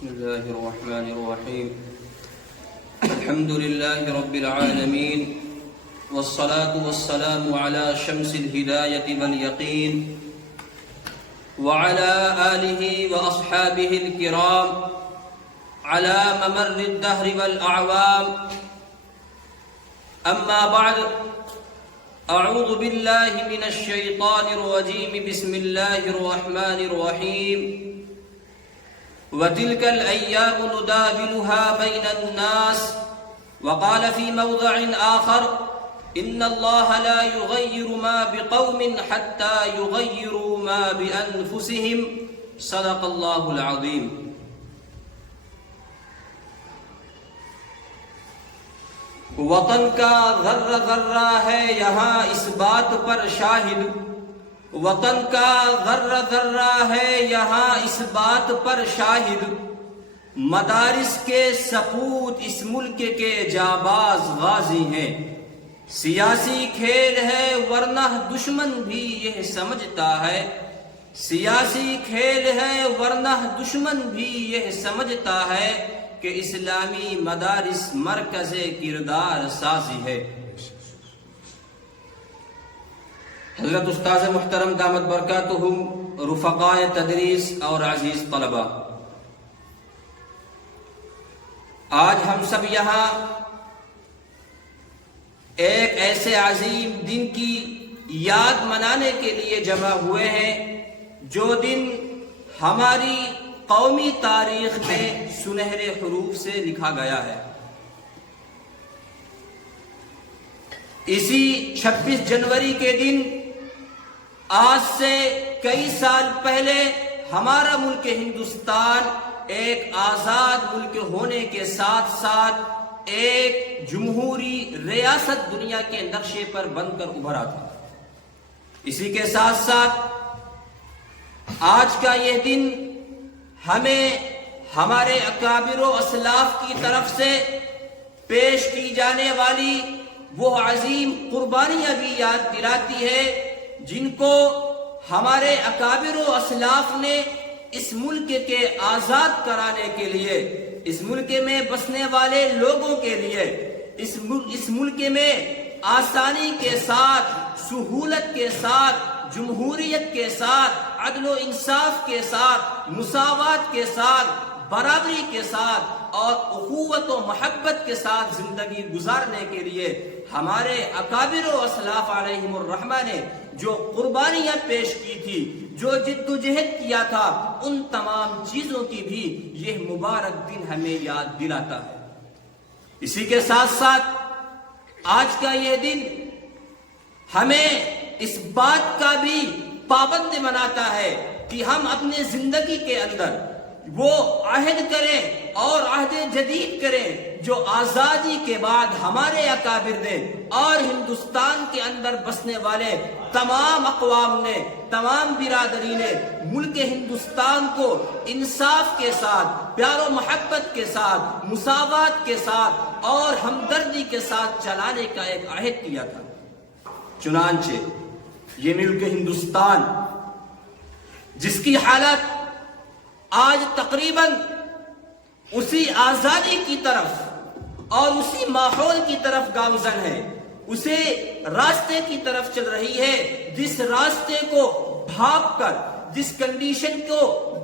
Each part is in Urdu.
بسم الله الرحمن الرحيم. الحمد لله رب العالمين، والصلاة والسلام على شمس الهداية واليقين وعلى آله وأصحابه الكرام على ممر الدهر والأعوام. أما بعد، أعوذ بالله من الشيطان الرجيم. بسم الله الرحمن الرحيم. وتلك الأيام نداولها بين الناس. وقال في موضع آخر: إن الله لا يغير ما بقوم حتى يغيروا ما بأنفسهم. صدق الله العظيم. وطن کا ذرہ ذرہ ہے یہاں اس بات پر شاہد، وطن کا ذرہ ذرہ ہے یہاں اس بات پر شاہد، مدارس کے سپوت اس ملک کے جانباز غازی ہیں. سیاسی کھیل ہے ورنہ دشمن بھی یہ سمجھتا ہے، سیاسی کھیل ہے ورنہ دشمن بھی یہ سمجھتا ہے کہ اسلامی مدارس مرکز کردار سازی ہے. حضرت استاذ محترم دامت برکاتہم، رفقائے تدریس اور عزیز طلبہ، آج ہم سب یہاں ایک ایسے عظیم دن کی یاد منانے کے لیے جمع ہوئے ہیں جو دن ہماری قومی تاریخ میں سنہرے حروف سے لکھا گیا ہے. اسی 26 جنوری کے دن آج سے کئی سال پہلے ہمارا ملک ہندوستان ایک آزاد ملک ہونے کے ساتھ ساتھ ایک جمہوری ریاست دنیا کے نقشے پر بن کر ابھرا تھا. اسی کے ساتھ ساتھ آج کا یہ دن ہمیں ہمارے اکابر و اسلاف کی طرف سے پیش کی جانے والی وہ عظیم قربانیاں بھی یاد دلاتی ہے جن کو ہمارے اکابر و اسلاف نے اس ملک کے آزاد کرانے کے لیے، اس ملک میں بسنے والے لوگوں کے لیے، اس ملک میں آسانی کے ساتھ، سہولت کے ساتھ، جمہوریت کے ساتھ، عدل و انصاف کے ساتھ، مساوات کے ساتھ، برابری کے ساتھ اور اخوت و محبت کے ساتھ زندگی گزارنے کے لیے ہمارے اکابر و اسلاف علیہم الرحمہ نے جو قربانیاں پیش کی تھی، جو جد و جہد کیا تھا، ان تمام چیزوں کی بھی یہ مبارک دن ہمیں یاد دلاتا ہے. اسی کے ساتھ ساتھ آج کا یہ دن ہمیں اس بات کا بھی پابند بناتا ہے کہ ہم اپنے زندگی کے اندر وہ عہد کریں اور عہد جدید کریں جو آزادی کے بعد ہمارے اکابر نے اور ہندوستان کے اندر بسنے والے تمام اقوام نے، تمام برادری نے ملک ہندوستان کو انصاف کے ساتھ، پیار و محبت کے ساتھ، مساوات کے ساتھ اور ہمدردی کے ساتھ چلانے کا ایک عہد کیا تھا. چنانچہ یہ ملک ہندوستان جس کی حالت آج تقریباً اسی آزادی کی طرف اور اسی ماحول کی طرف گامزن ہے، اسے راستے کی طرف چل رہی ہے جس راستے کو بھاپ کر، جس کنڈیشن کو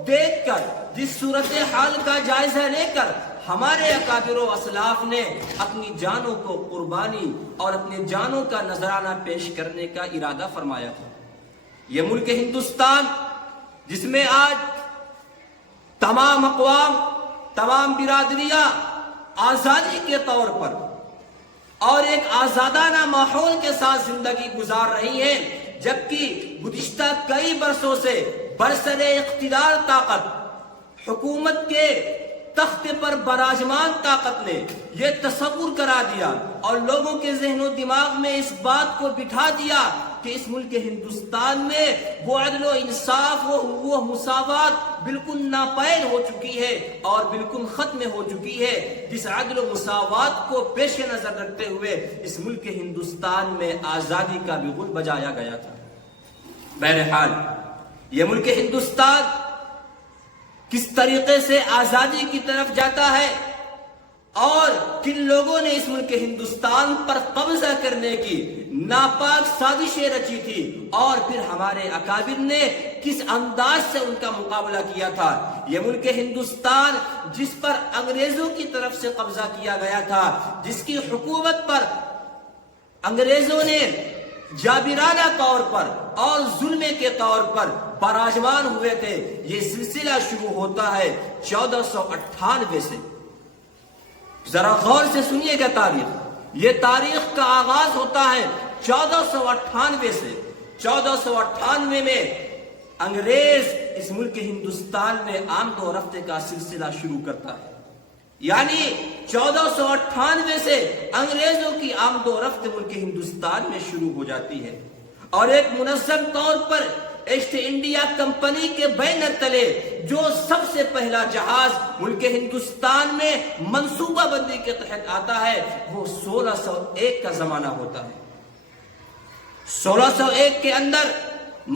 دیکھ کر، جس صورتحال کا جائزہ لے کر ہمارے اکابر و اسلاف نے اپنی جانوں کو قربانی اور اپنے جانوں کا نذرانہ پیش کرنے کا ارادہ فرمایا تھا. یہ ملک ہندوستان جس میں آج تمام اقوام، تمام برادریاں آزادی کے طور پر اور ایک آزادانہ ماحول کے ساتھ زندگی گزار رہی ہیں، جبکہ گزشتہ کئی برسوں سے برسر اقتدار طاقت، حکومت کے تخت پر براجمان طاقت نے یہ تصور کرا دیا اور لوگوں کے ذہن و دماغ میں اس بات کو بٹھا دیا کہ اس ملک ہندوستان میں وہ عدل و انصاف، وہ مساوات بالکل ناپید ہو چکی ہے اور بالکل ختم ہو چکی ہے، جس عدل و مساوات کو پیش نظر رکھتے ہوئے اس ملک ہندوستان میں آزادی کا بھی غل بجایا گیا تھا. بہرحال یہ ملک ہندوستان کس طریقے سے آزادی کی طرف جاتا ہے اور کن لوگوں نے اس ملک ہندوستان پر قبضہ کرنے کی ناپاک سازشیں رچی تھی اور پھر ہمارے اکابر نے کس انداز سے ان کا مقابلہ کیا تھا۔ یہ ملک ہندوستان جس پر انگریزوں کی طرف سے قبضہ کیا گیا تھا، جس کی حکومت پر انگریزوں نے جابرانہ طور پر اور ظلم کے طور پر براجمان ہوئے تھے، یہ سلسلہ شروع ہوتا ہے 1498 سے۔ ذرا غور سے سنیے گا تاریخ، یہ تاریخ کا آغاز ہوتا ہے 1498 سے۔ 1498 میں انگریز اس ملک ہندوستان میں آمد و رفت کا سلسلہ شروع کرتا ہے، یعنی 1498 سے انگریزوں کی آمد و رفت ملک ہندوستان میں شروع ہو جاتی ہے، اور ایک منظم طور پر ایسٹ انڈیا کمپنی کے بینر تلے جو سب سے پہلا جہاز ملک ہندوستان میں منصوبہ بندی کے تحت آتا ہے وہ 1601 کا زمانہ ہوتا ہے۔ 1601 کے اندر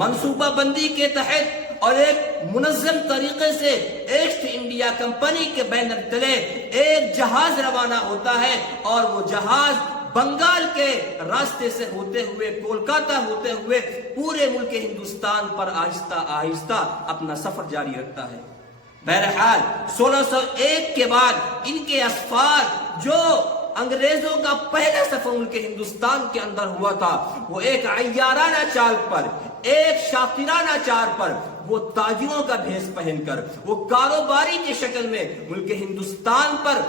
منصوبہ بندی کے تحت اور ایک منظم طریقے سے ایسٹ انڈیا کمپنی کے بینر تلے ایک جہاز روانہ ہوتا ہے، اور وہ جہاز بنگال کے راستے سے ہوتے ہوئے کولکاتہ ہوتے ہوئے پورے ملک ہندوستان پر آہستہ آہستہ اپنا سفر جاری رکھتا ہے۔ بہرحال 1601 کے بعد ان کے اسفار جو انگریزوں کا پہلا سفر ملک ہندوستان کے اندر ہوا تھا، وہ ایک عیارانہ چال پر، ایک شاطرانہ چال پر، وہ تاجروں کا بھیس پہن کر، وہ کاروباری کی شکل میں ملک ہندوستان پر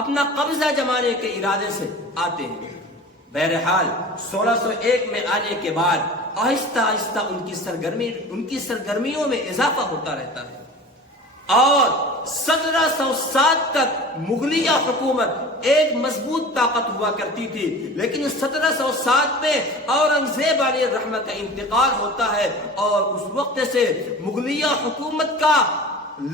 اپنا قبضہ جمانے کے ارادے سے آتے ہیں۔ بہرحال 1601 میں آنے کے بعد آہستہ آہستہ ان کی سرگرمیوں میں اضافہ ہوتا رہتا ہے، اور 1707 تک مغلیہ حکومت ایک مضبوط طاقت ہوا کرتی تھی، لیکن 1707 میں اورنگزیب علیہ الرحمہ کا انتقال ہوتا ہے، اور اس وقت سے مغلیہ حکومت کا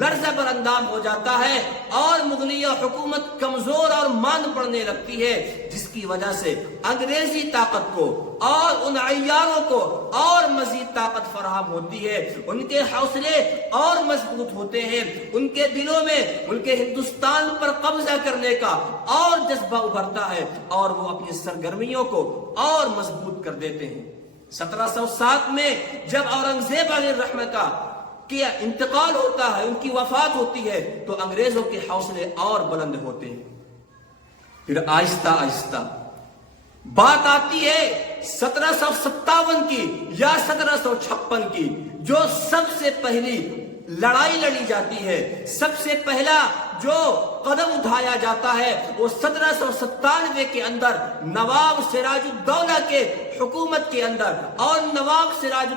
لرزہ بر اندام ہو جاتا ہے، اور مغلیہ حکومت کمزور اور ماند پڑنے لگتی ہے، جس کی وجہ سے انگریزی طاقت کو اور ان عیاروں کو اور مزید طاقت فراہم ہوتی ہے، ان کے حوصلے اور مضبوط ہوتے ہیں، ان کے دلوں میں ملک ہندوستان پر قبضہ کرنے کا اور جذبہ ابھرتا ہے، اور وہ اپنی سرگرمیوں کو اور مضبوط کر دیتے ہیں۔ 1707 میں جب اورنگزیب علیہ الرحمہ کا انتقال ہوتا ہے، ان کی وفات ہوتی ہے، تو انگریزوں کے حوصلے اور بلند ہوتے ہیں۔ پھر آہستہ آہستہ بات آتی ہے 1757 کی یا 1756 کی، جو سب سے پہلی لڑائی لڑی جاتی ہے، سب سے پہلا جو قدم اٹھایا جاتا ہے وہ 1797 کے اندر نواب سراج الدولہ کے حکومت کے اندر اور نواب سراج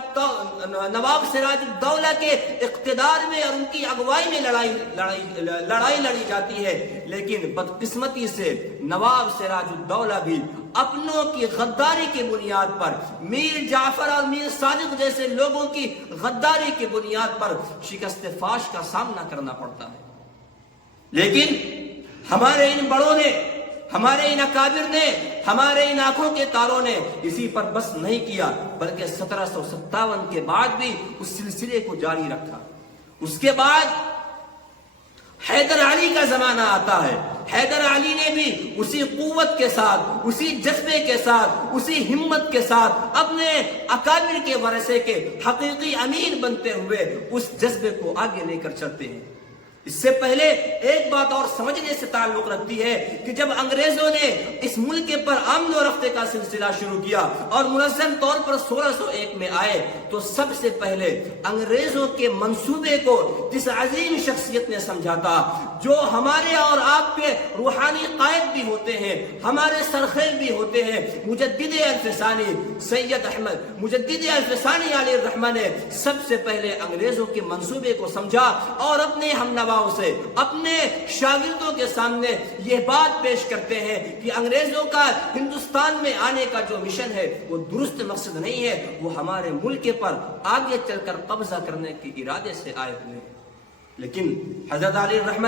الدولہ کے اقتدار میں اور ان کی اگوائی میں لڑائی لڑی جاتی ہے، لیکن بدقسمتی سے نواب سراج الدولہ بھی اپنوں کی غداری کی بنیاد پر، میر جعفر اور میر صادق جیسے لوگوں کی غداری کی بنیاد پر شکست فاش کا سامنا کرنا پڑتا ہے۔ لیکن ہمارے ان بڑوں نے، ہمارے ان اکابر نے، ہمارے ان آنکھوں کے تاروں نے اسی پر بس نہیں کیا، بلکہ 1757 کے بعد بھی اس سلسلے کو جاری رکھا۔ اس کے بعد حیدر علی کا زمانہ آتا ہے۔ حیدر علی نے بھی اسی قوت کے ساتھ، اسی جذبے کے ساتھ، اسی ہمت کے ساتھ اپنے اکابر کے ورثے کے حقیقی امین بنتے ہوئے اس جذبے کو آگے لے کر چلتے ہیں۔ اس سے پہلے ایک بات اور سمجھنے سے تعلق رکھتی ہے کہ جب انگریزوں نے اس ملک پر آمد و رفت کا سلسلہ شروع کیا اور منظم طور پر 1601 میں آئے، تو سب سے پہلے انگریزوں کے منصوبے کو جس عظیم شخصیت نے سمجھا تھا، جو ہمارے اور آپ کے روحانی قائد بھی ہوتے ہیں، ہمارے سرخیل بھی ہوتے ہیں، مجدد الفسانی سید احمد مجدد الفسانی علیہ الرحمہ نے سب سے پہلے انگریزوں کے منصوبے کو سمجھا اور اپنے ہم نواؤں سے، اپنے شاگردوں کے سامنے یہ بات پیش کرتے ہیں کہ انگریزوں کا ہندوستان میں آنے کا جو مشن ہے وہ درست مقصد نہیں ہے، وہ ہمارے ملک پر آگے چل کر قبضہ کرنے کے ارادے سے آئے ہوئے ہیں۔ لیکن حضرت علی الرحمہ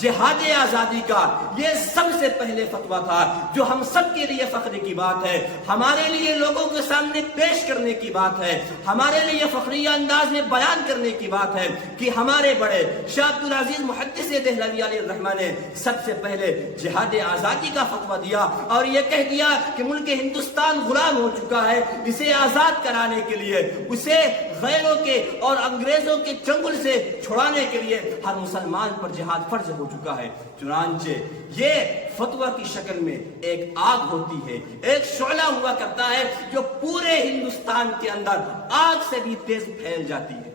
جہاد آزادی کا یہ سب سے پہلے فتویٰ تھا جو ہم سب کے لیے فخر کی بات ہے، ہمارے لیے لوگوں کے سامنے پیش کرنے کی بات ہے، ہمارے لیے فخریہ انداز میں بیان کرنے کی بات ہے کہ ہمارے بڑے شاہ عبدالعزیز محدث دہلوی علیہ الرحمہ نے سب سے پہلے جہاد آزادی کا فتویٰ دیا اور یہ کہہ دیا کہ ملک ہندوستان غلام ہو چکا ہے، اسے آزاد کرانے کے لیے، اسے غیروں کے اور انگریزوں کے چنگل سے چھڑانے کے لیے ہر مسلمان پر جہاد فرض ہو چکا ہے۔ چنانچہ یہ فتویٰ کی شکل میں ایک آگ ہوتی ہے، ایک شعلہ ہوا کرتا ہے جو پورے ہندوستان کے اندر آگ سے بھی تیز پھیل جاتی ہے۔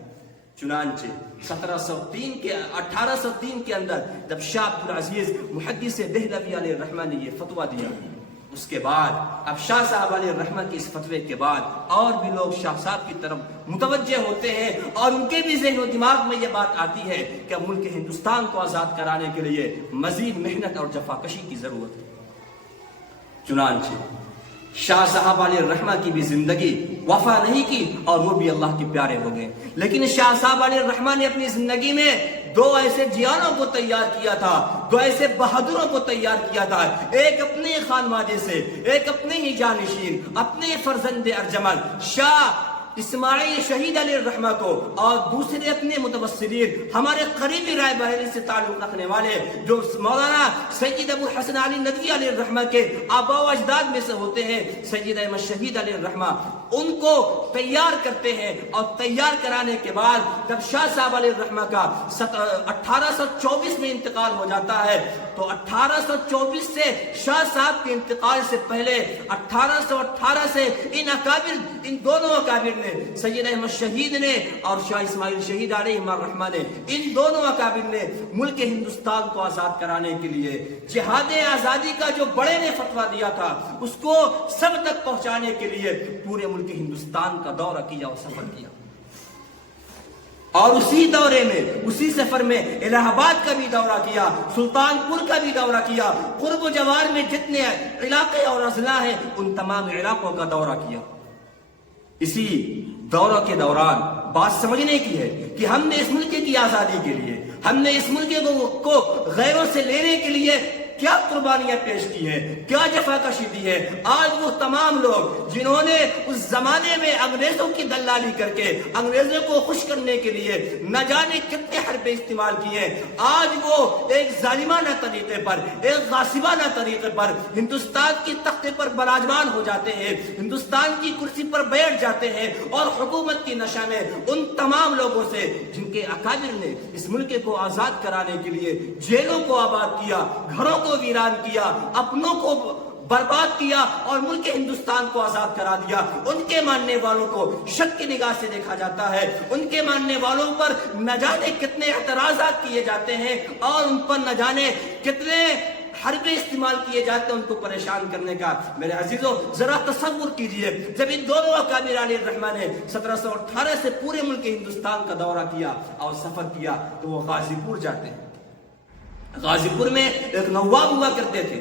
چنانچہ 1803 کے اندر جب شاہ عبدالعزیز محدث دہلوی علیہ الرحمہ نے یہ فتویٰ دیا، اس کے بعد اب شاہ صاحب علیہ الرحمہ کے اس فتوے کے بعد اور بھی لوگ شاہ صاحب کی طرف متوجہ ہوتے ہیں اور ان کے بھی ذہن و دماغ میں یہ بات آتی ہے کہ اب ملک ہندوستان کو آزاد کرانے کے لیے مزید محنت اور جفاکشی کی ضرورت ہے۔ چنانچہ شاہ صاحب علیہ الرحمہ کی بھی زندگی وفا نہیں کی اور وہ بھی اللہ کے پیارے ہو گئے، لیکن شاہ صاحب علیہ الرحمہ نے اپنی زندگی میں دو ایسے جیانوں کو تیار کیا تھا، دو ایسے بہادروں کو تیار کیا تھا، ایک اپنے خانوادے سے، ایک اپنے ہی جانشین، اپنے فرزند ارجمند شاہ اسماعیل شہید علیہ الرحمہ کو، اور دوسرے اپنے متوسلین ہمارے قریبی رائے بریلی سے تعلق رکھنے والے جو مولانا سید ابو حسن علی ندوی علیہ الرحمہ کے آباء و اجداد میں سے ہوتے ہیں، سید احمد شہید علیہ الرحمہ، ان کو تیار کرتے ہیں۔ اور تیار کرانے کے بعد جب شاہ صاحب علیہ الرحمہ کا 1824 میں انتقال ہو جاتا ہے تو 1824 سے شاہ صاحب کے انتقال سے پہلے 1818 سے ان دونوں اکابر نے، سید احمد شہید نے اور شاہ اسماعیل شہید علیہ الرحمہ نے، ان دونوں اکابر نے ملک ہندوستان کو آزاد کرانے کے لیے جہاد آزادی کا جو بڑے نے فتویٰ دیا تھا اس کو سب تک پہنچانے کے لیے پورے ملک ہندوستان کا دورہ کیا اور سفر کیا، اور اسی دورے میں، اسی سفر میں الہ آباد کا بھی دورہ کیا، سلطان پور کا بھی دورہ کیا، قرب و جوار میں جتنے علاقے اور اضلاع ہیں ان تمام علاقوں کا دورہ کیا۔ اسی دورہ کے دوران بات سمجھنے کی ہے کہ ہم نے اس ملک کی آزادی کے لیے، ہم نے اس ملک کو غیروں سے لینے کے لیے کیا قربانیاں پیش کی ہیں، کیا جفاکشی دی ہے۔ آج وہ تمام لوگ جنہوں نے اس زمانے میں انگریزوں کی دلالی کر کے انگریزوں کو خوش کرنے کے لیے نہ جانے کتنے حربے استعمال کیے، آج وہ ایک ظالمانہ طریقے پر، ایک غاصبانہ طریقے پر ہندوستان کی تختے پر براجمان ہو جاتے ہیں، ہندوستان کی کرسی پر بیٹھ جاتے ہیں اور حکومت کی نشہ میں ان تمام لوگوں سے جن کے اکابر نے اس ملک کو آزاد کرانے کے لیے جیلوں کو آباد کیا، گھروں کو ویران کیا، اپنوں کو برباد کیا اور ملک ہندوستان کو آزاد کرا دیا، ان کے ماننے والوں کو شک کی نگاہ سے دیکھا جاتا ہے، ان کے ماننے والوں پر نہ جانے کتنے اعتراضات کیے جاتے ہیں اور ان پر نہ جانے کتنے حربے استعمال کیے جاتے ہیں ان کو پریشان کرنے کا۔ میرے عزیزوں ذرا تصور کیجئے جب ان دونوں اکابر علیہ الرحمہ نے 1718 سے پورے ملک ہندوستان کا دورہ کیا اور سفر کیا تو وہ غازی پور جاتے ہیں۔ غازی پور میں ایک نواب ہوا کرتے تھے،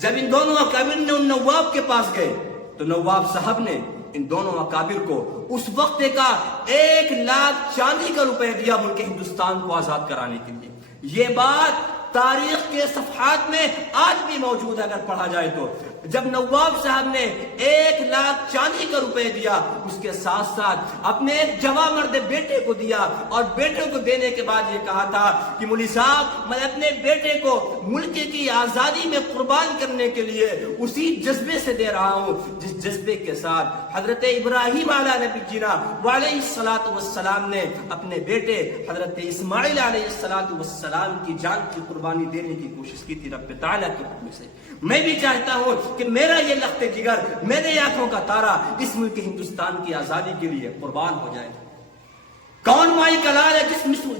جب ان دونوں اکابر نے ان نواب کے پاس گئے تو نواب صاحب نے ان دونوں اکابر کو اس وقت کا 1 لاکھ چاندی کا روپے دیا ملک ہندوستان کو آزاد کرانے کے لیے۔ یہ بات تاریخ کے صفحات میں آج بھی موجود ہے اگر پڑھا جائے تو۔ جب نواب صاحب نے 1 لاکھ چاندی کا روپے دیا، اس کے ساتھ ساتھ اپنے ایک جوان مرد بیٹے کو دیا اور بیٹے کو دینے کے بعد یہ کہا تھا کہ مولوی صاحب میں اپنے بیٹے کو ملک کی آزادی میں قربان کرنے کے لیے اسی جذبے سے دے رہا ہوں جس جذبے کے ساتھ حضرت ابراہیم علیہ نبی جینا علیہ الصلوۃ والسلام نے اپنے بیٹے حضرت اسماعیل علیہ الصلوۃ والسلام کی جان کی قربانی دینے کی کوشش کی تھی رب تعالیٰ کے حکم سے۔ میں بھی چاہتا ہوں کہ میرا یہ لخت جگر، میرے آنکھوں کا تارا اس ملک ہندوستان کی آزادی کے لیے قربان ہو جائے۔ کون مائی کلال ہے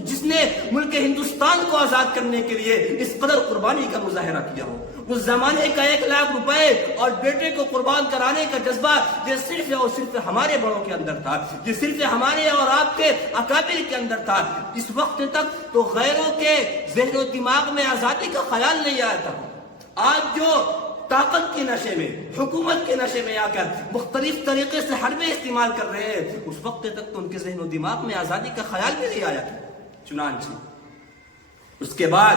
جس نے ملک ہندوستان کو آزاد کرنے کے لیے اس قدر قربانی کا مظاہرہ کیا ہو؟ اس زمانے کا 1 لاکھ روپے اور بیٹے کو قربان کرانے کا جذبہ یہ صرف اور صرف ہمارے بڑوں کے اندر تھا، یہ صرف ہمارے اور آپ کے اکابر کے اندر تھا۔ اس وقت تک تو غیروں کے ذہن و دماغ میں آزادی کا خیال نہیں آیا تھا۔ آج جو طاقت کے نشے میں، حکومت کے نشے میں آ کر مختلف طریقے سے حربے استعمال کر رہے ہیں، اس وقت تک تو ان کے ذہن و دماغ میں آزادی کا خیال بھی نہیں آیا تھا۔ چنانچہ اس کے بعد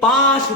5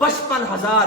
55,000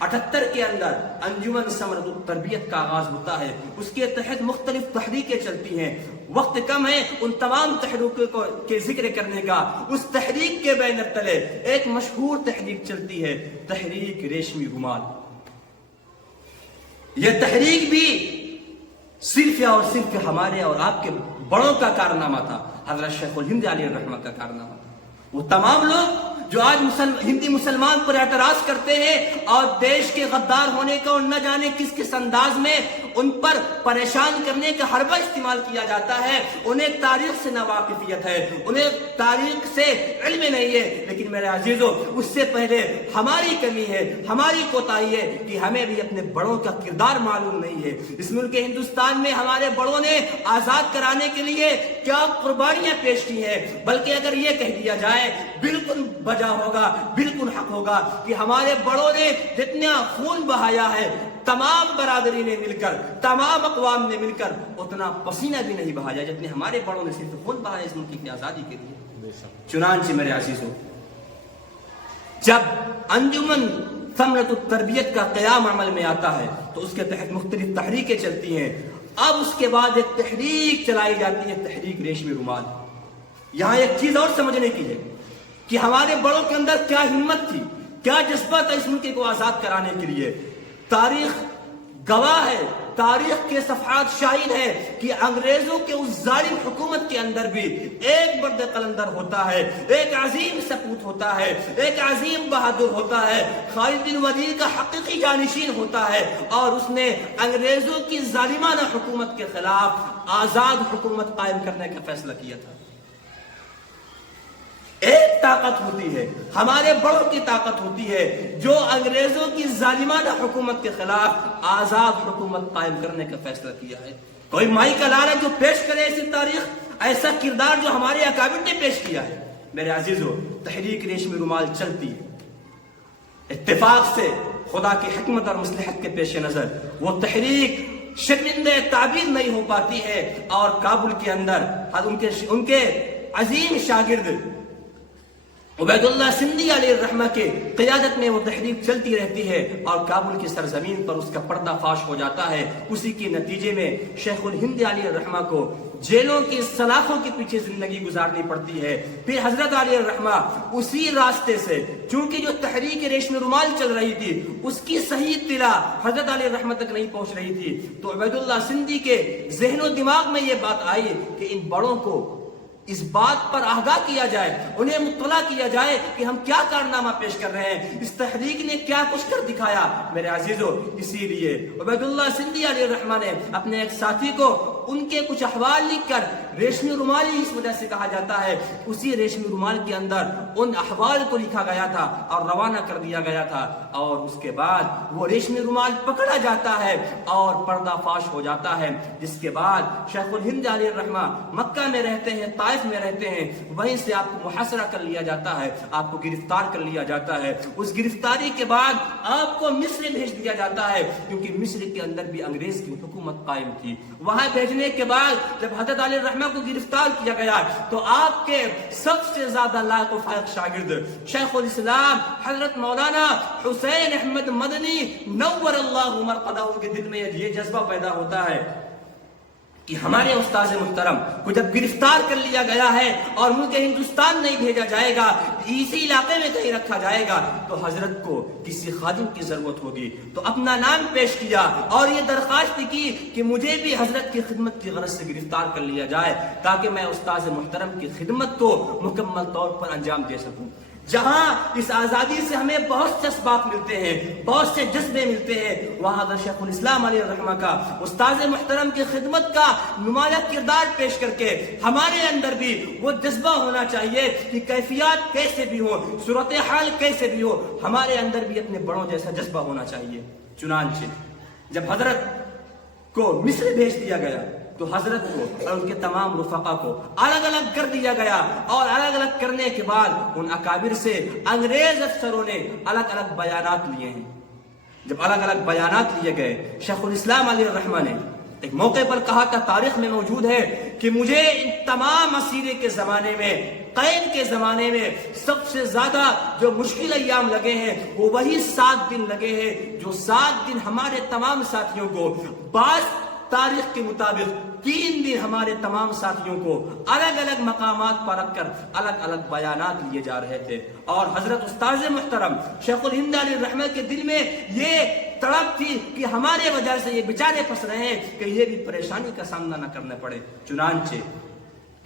78 کے اندر انجمن ثمرۃ التربیت کا آغاز ہوتا ہے. اس کے تحت مختلف تحریکیں چلتی ہیں. وقت کم ہے ان تمام تحریکوں کے ذکر کرنے کا. اس تحریک کے بینر تلے ایک مشہور تحریک چلتی ہے, تحریک ریشمی رومال. یہ تحریک بھی صرف اور صرف ہمارے اور آپ کے بڑوں کا کارنامہ تھا, حضرت شیخ الہند علیہ الرحمہ کا کارنامہ تھا. وہ تمام لوگ جو آج ہندی مسلمان پر اعتراض کرتے ہیں اور دیش کے غدار ہونے کا اور نہ جانے کس کس انداز میں ان پر پریشان کرنے کا حربہ استعمال کیا جاتا ہے, انہیں تاریخ سے ناواقفیت ہے, انہیں تاریخ سے علم نہیں ہے. لیکن میرے عزیزو, اس سے پہلے ہماری کمی ہے, ہماری کوتاہی ہے کہ ہمیں بھی اپنے بڑوں کا کردار معلوم نہیں ہے. اس ملک ہندوستان میں ہمارے بڑوں نے آزاد کرانے کے لیے کیا قربانیاں پیش کی ہیں. بلکہ اگر یہ کہہ دیا جائے بالکل بجا ہوگا, بالکل حق ہوگا کہ ہمارے بڑوں نے جتنا خون بہایا ہے تمام برادری نے مل کر, تمام اقوام نے مل کر, اتنا پسینہ بھی نہیں بہایا جتنے ہمارے بڑوں نے صرف خون بہایا اس ملک کی آزادی کے لیے. چنانچہ میرے عزیزو, جب انجمن ثمرۃ التربیت کا قیام عمل میں آتا ہے تو اس کے تحت مختلف تحریکیں چلتی ہیں. اب اس کے بعد ایک تحریک چلائی جاتی ہے, تحریک ریشمی رومال. یہاں ایک چیز اور سمجھنے کی ہے کہ ہمارے بڑوں کے اندر کیا ہمت تھی, کیا جذبہ تھا اس ملک کو آزاد کرانے کے لیے. تاریخ گواہ ہے, تاریخ کے صفحات شاہد ہے کہ انگریزوں کے اس ظالم حکومت کے اندر بھی ایک برد قلندر ہوتا ہے, ایک عظیم سپوت ہوتا ہے, ایک عظیم بہادر ہوتا ہے, خالد بن ولید کا حقیقی جانشین ہوتا ہے, اور اس نے انگریزوں کی ظالمانہ حکومت کے خلاف آزاد حکومت قائم کرنے کا فیصلہ کیا تھا. ایک طاقت ہوتی ہے, ہمارے بڑوں کی طاقت ہوتی ہے, جو انگریزوں کی ظالمانہ حکومت کے خلاف آزاد حکومت قائم کرنے کا فیصلہ کیا ہے. کوئی مائی کا لال ہے جو پیش کرے ایسی تاریخ, ایسا کردار جو ہمارے اکابر نے پیش کیا ہے. میرے عزیزو, تحریک ریشمی رومال چلتی ہے. اتفاق سے خدا کی حکمت اور مصلحت کے پیش نظر وہ تحریک شرمندہ تعبیر نہیں ہو پاتی ہے, اور کابل کے اندر ان کے عظیم شاگرد عبید اللہ سندھی علیہ الرحمہ کے قیادت میں وہ تحریک چلتی رہتی ہے, اور کابل کی سرزمین پر اس کا پردہ فاش ہو جاتا ہے. اسی کے نتیجے میں شیخ الہند علیہ الرحمہ کو جیلوں کی سلاخوں کے پیچھے زندگی گزارنی پڑتی ہے. پھر حضرت علیہ الرحمہ اسی راستے سے, چونکہ جو تحریک ریشمی رومال چل رہی تھی اس کی صحیح اطلاع حضرت علیہ الرحمہ تک نہیں پہنچ رہی تھی, تو عبید اللہ سندھی کے ذہن و دماغ میں یہ بات آئی کہ ان بڑوں کو اس بات پر آگاہ کیا جائے, انہیں مطلع کیا جائے کہ ہم کیا کارنامہ پیش کر رہے ہیں, اس تحریک نے کیا کچھ کر دکھایا. میرے عزیزو, اسی لیے عبید اللہ سندھی علیہ الرحمہ نے اپنے ایک ساتھی کو ان کے کچھ احوال لکھ کر, ریشمی رومال ہی اس وجہ سے کہا جاتا ہے, اسی ریشمی رومال کے اندر ان احوال کو لکھا گیا تھا اور روانہ کر دیا گیا تھا, اور اس کے بعد وہ ریشمی رومال پکڑا جاتا ہے اور پردہ فاش ہو جاتا ہے. جس کے بعد شیخ الہند علیہ الرحمہ مکہ میں رہتے ہیں, طائف میں رہتے ہیں, وہیں سے آپ کو محاصرہ کر لیا جاتا ہے, آپ کو گرفتار کر لیا جاتا ہے. اس گرفتاری کے بعد آپ کو مصر بھیج دیا جاتا ہے, کیونکہ مصر کے اندر بھی انگریز کی حکومت قائم تھی. وہاں بھیجنے کے بعد جب حضرت علیہ الرحمہ کو گرفتار کیا گیا تو آپ کے سب سے زیادہ لائق و فائق شاگرد شیخ الاسلام حضرت مولانا حسین احمد مدنی نور اللہ مرقدہ کے دل میں یہ جذبہ پیدا ہوتا ہے کہ ہمارے استاذ محترم کو جب گرفتار کر لیا گیا ہے اور ملک ہندوستان نہیں بھیجا جائے گا, اسی علاقے میں کہیں رکھا جائے گا, تو حضرت کو کسی خادم کی ضرورت ہوگی. تو اپنا نام پیش کیا اور یہ درخواست کی کہ مجھے بھی حضرت کی خدمت کی غرض سے گرفتار کر لیا جائے, تاکہ میں استاذ محترم کی خدمت کو مکمل طور پر انجام دے سکوں. جہاں اس آزادی سے ہمیں بہت سے اسباق ملتے ہیں, بہت سے جذبے ملتے ہیں, وہاں حضرت شیخ الاسلام علیہ الرحمہ کا استاذ محترم کی خدمت کا نمایاں کردار پیش کر کے ہمارے اندر بھی وہ جذبہ ہونا چاہیے کہ کیفیات کیسے بھی ہو, صورتحال کیسے بھی ہو, ہمارے اندر بھی اپنے بڑوں جیسا جذبہ ہونا چاہیے. چنانچہ جب حضرت کو مصر بھیج دیا گیا تو حضرت کو اور ان کے تمام رفقا کو الگ الگ کر دیا گیا, اور الگ الگ کرنے کے بعد ان اکابر سے انگریز افسروں نے الگ الگ بیانات لیے ہیں. جب الگ الگ بیانات لیے گئے, شیخ الاسلام علیہ الرحمہ نے ایک موقع پر کہا تھا، تاریخ میں موجود ہے، کہ مجھے ان تمام اسیرے کے زمانے میں، قید کے زمانے میں سب سے زیادہ جو مشکل ایام لگے ہیں وہ وہی 7 دن لگے ہیں، جو 7 دن ہمارے تمام ساتھیوں کو، بعض تاریخ کے مطابق 3 دن ہمارے تمام ساتھیوں کو الگ الگ مقامات پر رکھ کر الگ الگ بیانات لیے جا رہے تھے۔ اور حضرت استاذ محترم شیخ الہند علیہ الرحمہ کے دل میں یہ تڑپ تھی کہ ہمارے وجہ سے یہ بیچارے پھنس رہے ہیں کہ یہ بھی پریشانی کا سامنا نہ کرنا پڑے۔ چنانچہ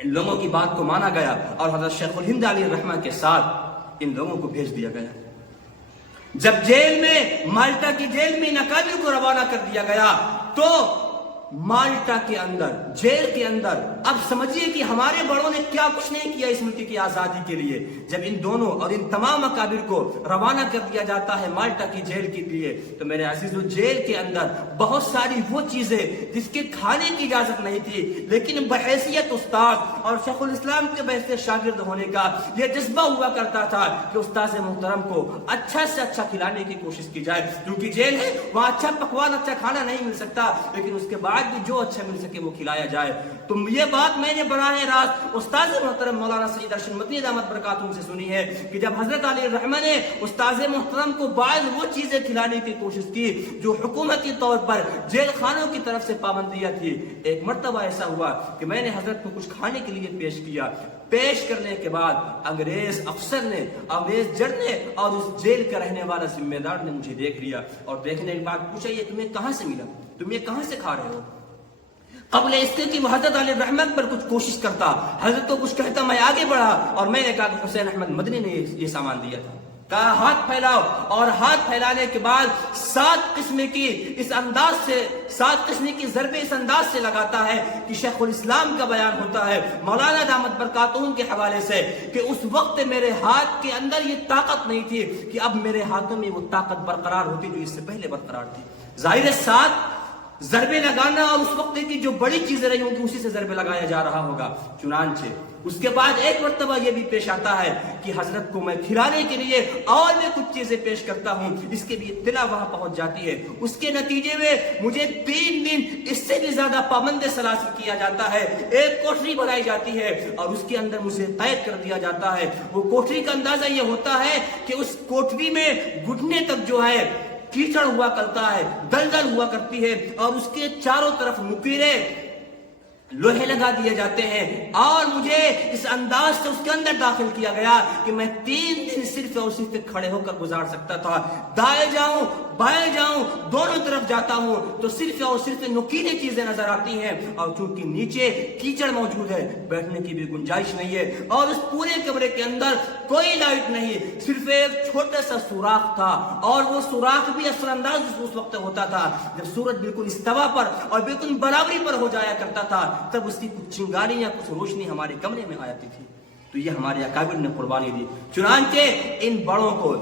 ان لوگوں کی بات کو مانا گیا اور حضرت شیخ الہند علیہ الرحمہ کے ساتھ ان لوگوں کو بھیج دیا گیا۔ جب جیل میں، مالٹا کی جیل میں اکابر کو روانہ کر دیا گیا تو مالٹا کے اندر، جیل کے اندر، اب سمجھیے کہ ہمارے بڑوں نے کیا کچھ نہیں کیا اس ملک کی آزادی کے لیے۔ جب ان دونوں اور ان تمام اکابر کو روانہ کر دیا جاتا ہے مالٹا کی جیل کے لیے، تو میرے عزیزو جیل کے اندر بہت ساری وہ چیزیں جس کے کھانے کی اجازت نہیں تھی، لیکن بحیثیت استاد اور شیخ الاسلام کے بحیثیت شاگرد ہونے کا یہ جذبہ ہوا کرتا تھا کہ استاذ محترم کو اچھا سے اچھا کھلانے کی کوشش کی جائے، کیونکہ جیل ہے، وہاں اچھا پکوان، اچھا کھانا نہیں مل سکتا، لیکن اس کے بعد بھی جو اچھا مل سکے وہ کھلایا جائے۔ تو یہ بات میں نے براہ راست استاذ محترم مولانا سید ارشد مدنی دامت برکاتہم سے سنی ہے کہ جب حضرت علی الرحمہ نے استاذ محترم کو بعض وہ چیزیں کھلانے کی کوشش کی جو حکومتی طور پر جیل خانوں کی طرف سے پابندیاں تھی۔ ایک مرتبہ ایسا ہوا کہ میں نے حضرت کو کچھ کھانے کے لیے پیش کیا، پیش کرنے کے بعد انگریز افسر نے، انگریز جج نے اور اس جیل کا رہنے والا ذمہ دار نے مجھے دیکھ لیا اور دیکھنے کے بعد پوچھا یہ تمہیں کہاں سے ملا، تم یہ کہاں سے کھا رہے ہو؟ قبل اس کے کہ وہ حضرت علی الرحمہ پر کچھ کوشش کرتا، حضرت کو کچھ کہتا، میں آگے بڑھا اور میں نے کہا کہ حسین احمد مدنی نے یہ سامان دیا تھا۔ کہا ہاتھ پھیلاؤ، اور ہاتھ پھیلانے کے بعد 7 قسم کی اس انداز سے، 7 قسم کی ضربیں اس انداز سے لگاتا ہے کہ شیخ الاسلام کا بیان ہوتا ہے مولانا دامت برکاتہم کے حوالے سے کہ اس وقت میرے ہاتھ کے اندر یہ طاقت نہیں تھی کہ اب میرے ہاتھوں میں وہ طاقت برقرار ہوتی جو اس سے پہلے برقرار تھی۔ ظاہر 7 ضربے لگانا اور اس وقت کی جو بڑی چیزیں رہی ہوں گی اسی سے ضربے لگایا جا رہا ہوگا۔ چنانچہ اس کے بعد ایک مرتبہ یہ بھی پیش آتا ہے کہ حضرت کو میں کھلانے کے لیے اور میں کچھ چیزیں پیش کرتا ہوں، اس کے بھی اطلاع وہاں پہنچ جاتی ہے۔ اس کے نتیجے میں مجھے 3 دن اس سے بھی زیادہ پابند سلاسل کیا جاتا ہے، ایک کوٹری بنائی جاتی ہے اور اس کے اندر مجھے قید کر دیا جاتا ہے۔ وہ کوٹری کا اندازہ یہ ہوتا ہے کہ اس کوٹری میں گھٹنے تک جو ہے کیچڑ ہوا کرتا ہے، دلدل ہوا کرتی ہے اور اس کے چاروں طرف نکیرے لوہے لگا دیے جاتے ہیں، اور مجھے اس انداز سے اس کے اندر داخل کیا گیا کہ میں 3 دن صرف اور صرف کھڑے ہو کر گزار سکتا تھا۔ دائیں جاؤں بائیں جاؤں، دونوں طرف جاتا ہوں تو صرف اور صرف نکیلی چیزیں نظر آتی ہیں، اور چونکہ نیچے کیچڑ موجود ہے بیٹھنے کی بھی گنجائش نہیں ہے، اور اس پورے کمرے کے اندر کوئی لائٹ نہیں، صرف ایک چھوٹا سا سوراخ تھا، اور وہ سوراخ بھی اثر انداز اس وقت ہوتا تھا جب سورج بالکل استوا پر اور بالکل برابری پر ہو جایا کرتا تھا، تب اس کی کچھ چنگاری یا کچھ روشنی ہمارے کمرے میں آتی تھی۔ تو یہ ہمارے اکابر نے قربانی دی۔ چنانچہ ان بڑوں کو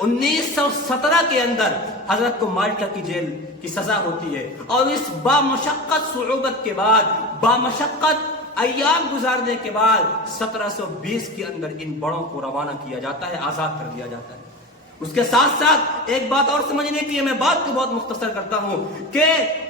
1917 کے اندر حضرت کو مالٹا کی جیل کی سزا ہوتی ہے، اور اس بامشقت صعوبت کے بعد، بامشقت ایام گزارنے کے بعد 1720 کے اندر ان بڑوں کو روانہ کیا جاتا ہے، آزاد کر دیا جاتا ہے۔ اس کے ساتھ ساتھ ایک بات اور سمجھنے کی ہے، میں بات کو بہت مختصر کرتا ہوں کہ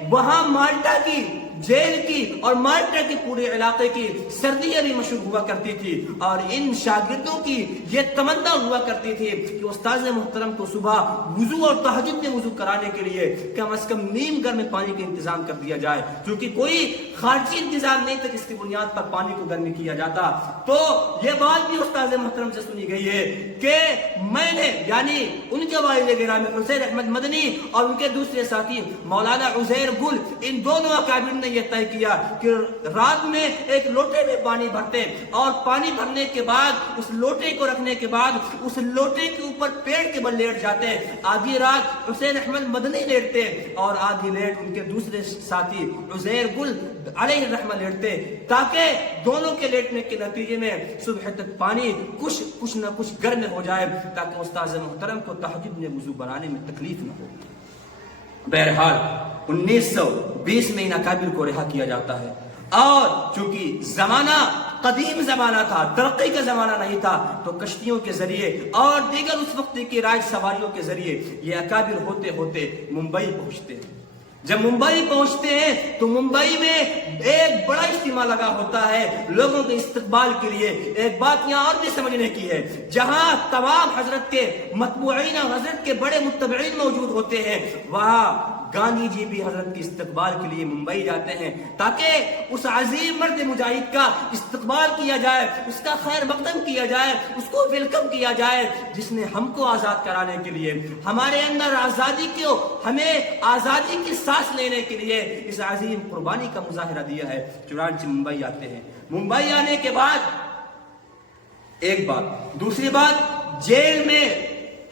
وہاں مالٹا کی جیل کی اور مالٹا کے پورے علاقے کی سردیاں بھی مشہور ہوا کرتی تھی، اور ان شاگردوں کی یہ تمنا ہوا کرتی تھی کہ استاذ محترم کو صبح وضو اور تہجد میں وضو کرانے کے لیے کم از کم نیم گرم پانی کا انتظام کر دیا جائے، کیونکہ کوئی خارجی انتظام نہیں تھا جس کی بنیاد پر پانی کو گرم کیا جاتا۔ تو یہ بات بھی استاذ محترم سے سنی گئی ہے کہ میں نے، یعنی ان کے والد گرامی حسین احمد مدنی اور ان کے دوسرے ساتھی مولانا عزیر گل، ان دونوں اکابر نے یہ طے کیا کہ رات میں ایک لوٹے میں پانی بھرتے، اور پانی بھرنے کے بعد اس لوٹے کو رکھنے کے بعد اس لوٹے کے اوپر پیڑ کے بل لیٹ جاتے، آدھی رات حسین احمد مدنی لیٹتے اور آدھی لیٹ ان کے دوسرے ساتھی عزیر گل علیہ الرحمہ لیٹتے، تاکہ دونوں کے لیٹنے کے نتیجے میں صبح تک پانی کچھ نہ کچھ گرم ہو جائے، تاکہ استاذ محترم کو تہجد میں وضو بنانے میں تکلیف نہ ہو۔ بہرحال 1920 میں ان اکابر کو رہا کیا جاتا ہے، اور چونکہ زمانہ قدیم زمانہ تھا، ترقی کا زمانہ نہیں تھا، تو کشتیوں کے ذریعے اور دیگر اس وقت کی رائج سواریوں کے ذریعے یہ اکابر ہوتے ہوتے ممبئی پہنچتے ہیں۔ جب ممبئی پہنچتے ہیں تو ممبئی میں ایک بڑا اجتماع لگا ہوتا ہے لوگوں کے استقبال کے لیے۔ ایک بات یہاں اور بھی سمجھنے کی ہے، جہاں تمام حضرت کے متبوعین اور حضرت کے بڑے متبعین موجود ہوتے ہیں، وہاں گاندھی جی بھی حضرت کے استقبال کے لیے ممبئی جاتے ہیں تاکہ اس عظیم مرد مجاہد کا استقبال کیا جائے، اس کا خیر مقدم کیا جائے، اس کو ویلکم کیا جائے، جس نے ہم کو آزاد کرانے کے لیے، ہمارے اندر آزادی کو، ہمیں آزادی کی سانس لینے کے لیے اس عظیم قربانی کا مظاہرہ دیا ہے۔ چنانچہ ممبئی آتے ہیں۔ ممبئی آنے کے بعد ایک بات، دوسری بات، جیل میں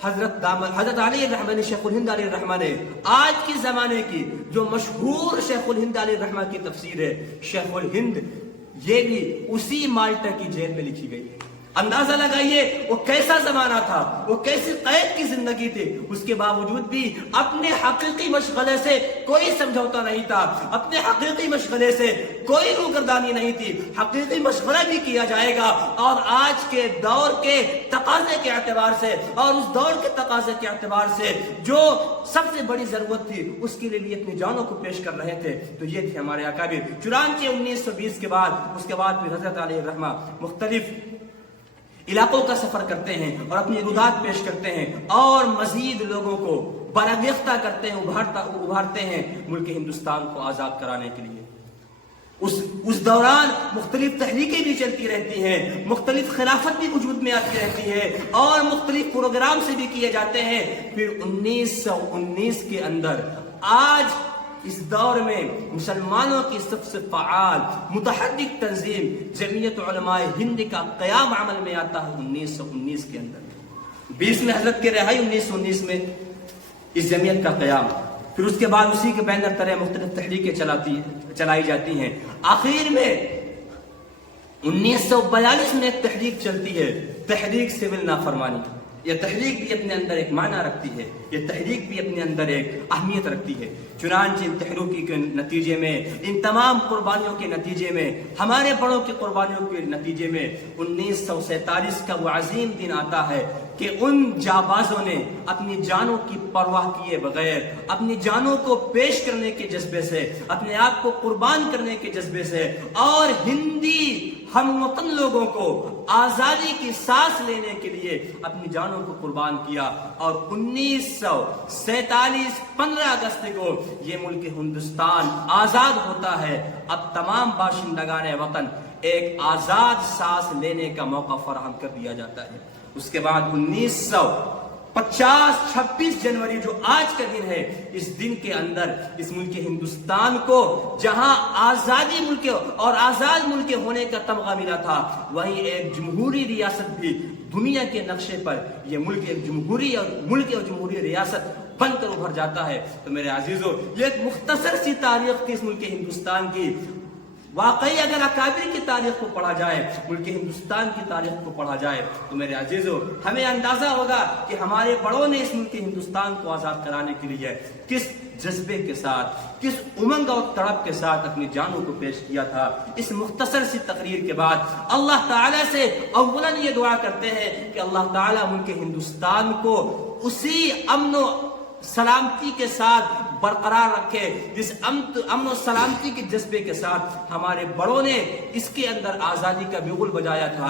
حضرت علی الرحمہ نے، شیخ الہند علی الرحمہ نے، آج کے زمانے کی جو مشہور شیخ الہند علی الرحمہ کی تفسیر ہے شیخ الہند، یہ بھی اسی مالٹا کی جیل میں لکھی گئی ہے۔ اندازہ لگائیے وہ کیسا زمانہ تھا، وہ کیسی قید کی زندگی تھی، اس کے باوجود بھی اپنے حقیقی مشغلے سے کوئی سمجھوتا نہیں تھا، اپنے حقیقی مشغلے سے کوئی روگردانی نہیں تھی، حقیقی مشغلہ بھی کیا جائے گا، اور آج کے دور کے تقاضے کے اعتبار سے اور اس دور کے تقاضے کے اعتبار سے جو سب سے بڑی ضرورت تھی اس کے لیے بھی اپنی جانوں کو پیش کر رہے تھے، تو یہ تھے ہمارے اکابر۔ چنانچہ 1920 کے بعد، اس کے بعد پھر حضرت علیہ الرحمہ مختلف علاقوں کا سفر کرتے ہیں اور اپنی ارادات پیش کرتے ہیں اور مزید لوگوں کو برانگیختہ کرتے ہیں، ابھارتے ہیں ملک ہندوستان کو آزاد کرانے کے لیے۔ اس دوران مختلف تحریکیں بھی چلتی رہتی ہیں، مختلف خلافت بھی وجود میں آتی رہتی ہے اور مختلف پروگرام سے بھی کیے جاتے ہیں۔ پھر 1919 کے اندر آج اس دور میں مسلمانوں کی سب سے فعال متحرک تنظیم جمعیت علماء ہند کا قیام عمل میں آتا ہے 1919 کے اندر۔ 20 میں حضرت کی رہائی، 1919 میں اس جمعیت کا قیام، پھر اس کے بعد اسی کے بین طرح مختلف تحریکیں چلائی جاتی ہیں۔ آخر میں 1942 میں ایک تحریک چلتی ہے، تحریک سول نافرمانی۔ یہ تحریک بھی اپنے اندر ایک معنی رکھتی ہے، یہ تحریک بھی اپنے اندر ایک اہمیت رکھتی ہے۔ چنانچہ ان تحریکوں کے نتیجے میں، ان تمام قربانیوں کے نتیجے میں، ہمارے بڑوں کی قربانیوں کے نتیجے میں 1947 کا وہ عظیم دن آتا ہے کہ ان جانبازوں نے اپنی جانوں کی پرواہ کیے بغیر، اپنی جانوں کو پیش کرنے کے جذبے سے، اپنے آپ کو قربان کرنے کے جذبے سے، اور ہندی ہم وطن لوگوں کو آزادی کی سانس لینے کے لیے اپنی جانوں کو قربان کیا۔ اور 1947 15 اگست کو یہ ملک ہندوستان آزاد ہوتا ہے۔ اب تمام باشندگان وطن ایک آزاد سانس لینے کا موقع فراہم کر دیا جاتا ہے۔ اس کے بعد 26 جنوری جو آج کا دن ہے، اس دن کے اندر اس ملک ہندوستان کو جہاں آزادی ملک اور آزاد ملک ہونے کا تمغہ ملا تھا، وہیں ایک جمہوری ریاست بھی دنیا کے نقشے پر یہ ملک ایک جمہوری اور جمہوری ریاست بن کر ابھر جاتا ہے۔ تو میرے عزیزو، یہ ایک مختصر سی تاریخ تھی اس ملک ہندوستان کی۔ واقعی اگر اکابر کی تاریخ کو پڑھا جائے، ملک ہندوستان کی تاریخ کو پڑھا جائے، تو میرے عزیزو ہمیں اندازہ ہوگا کہ ہمارے بڑوں نے اس ملک ہندوستان کو آزاد کرانے کے لیے کس جذبے کے ساتھ، کس امنگ اور تڑپ کے ساتھ اپنی جانوں کو پیش کیا تھا۔ اس مختصر سی تقریر کے بعد اللہ تعالیٰ سے اولاً یہ دعا کرتے ہیں کہ اللہ تعالیٰ ملک ہندوستان کو اسی امن و سلامتی کے ساتھ برقرار رکھے، جس امن و سلامتی کے جذبے کے ساتھ ہمارے بڑوں نے اس کے اندر آزادی کا بغل بجایا تھا،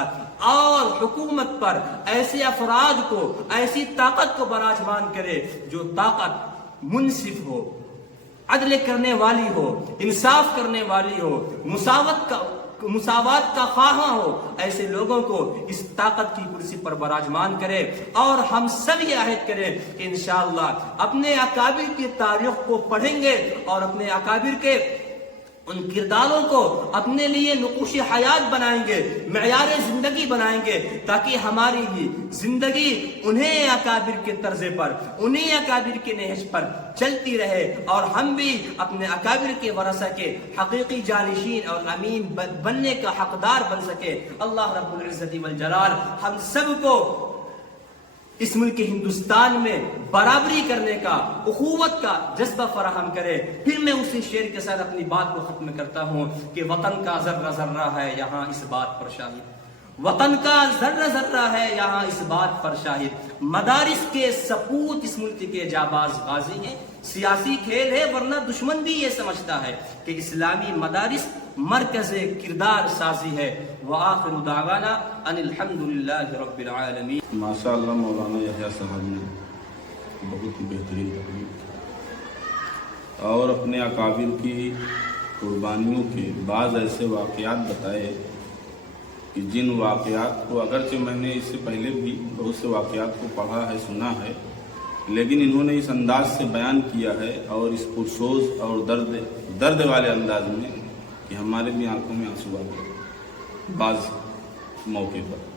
اور حکومت پر ایسے افراد کو، ایسی طاقت کو براجمان کرے جو طاقت منصف ہو، عدل کرنے والی ہو، انصاف کرنے والی ہو، مساوات کا خواہاں ہو، ایسے لوگوں کو اس طاقت کی کرسی پر براجمان کرے۔ اور ہم سب یہ عہد کریں کہ انشاءاللہ اپنے اکابر کی تاریخ کو پڑھیں گے اور اپنے اکابر کے ان کرداروں کو اپنے لیے نقوش حیات بنائیں گے، معیار زندگی بنائیں گے، تاکہ ہماری بھی زندگی انہیں اکابر کے طرز پر، انہیں اکابر کے نہج پر چلتی رہے، اور ہم بھی اپنے اکابر کے ورثہ کے حقیقی جانشین اور امین بننے کا حقدار بن سکے۔ اللہ رب العزت والجلال ہم سب کو اس ملک ہندوستان میں برابری کرنے کا، اخوت کا جذبہ فراہم کرے۔ پھر میں اسی شعر کے ساتھ اپنی بات کو ختم کرتا ہوں کہ وطن کا ذرہ ذرہ ہے یہاں اس بات پر شاہد، وطن کا ذرہ ذرہ ہے یہاں اس بات پر شاہد، مدارس کے سپوت اس ملک کے جاباز غازی ہیں۔ سیاسی کھیل ہے ورنہ دشمن بھی یہ سمجھتا ہے کہ اسلامی مدارس مرکز کردار سازی ہے۔ وآخر دعوانا ان الحمدللہ رب العالمین۔ ماشاء اللہ مولانا یحییٰ صاحب نے بہت ہی بہترین تقریر کی اور اپنے اکابر کی قربانیوں کے بعض ایسے واقعات بتائے کہ جن واقعات کو اگرچہ میں نے اس سے پہلے بھی بہت سے واقعات کو پڑھا ہے، سنا ہے، لیکن انہوں نے اس انداز سے بیان کیا ہے اور اس پرسوز اور درد والے انداز میں کہ ہمارے بھی آنکھوں میں آنسو آ گئے بعض موقع پر۔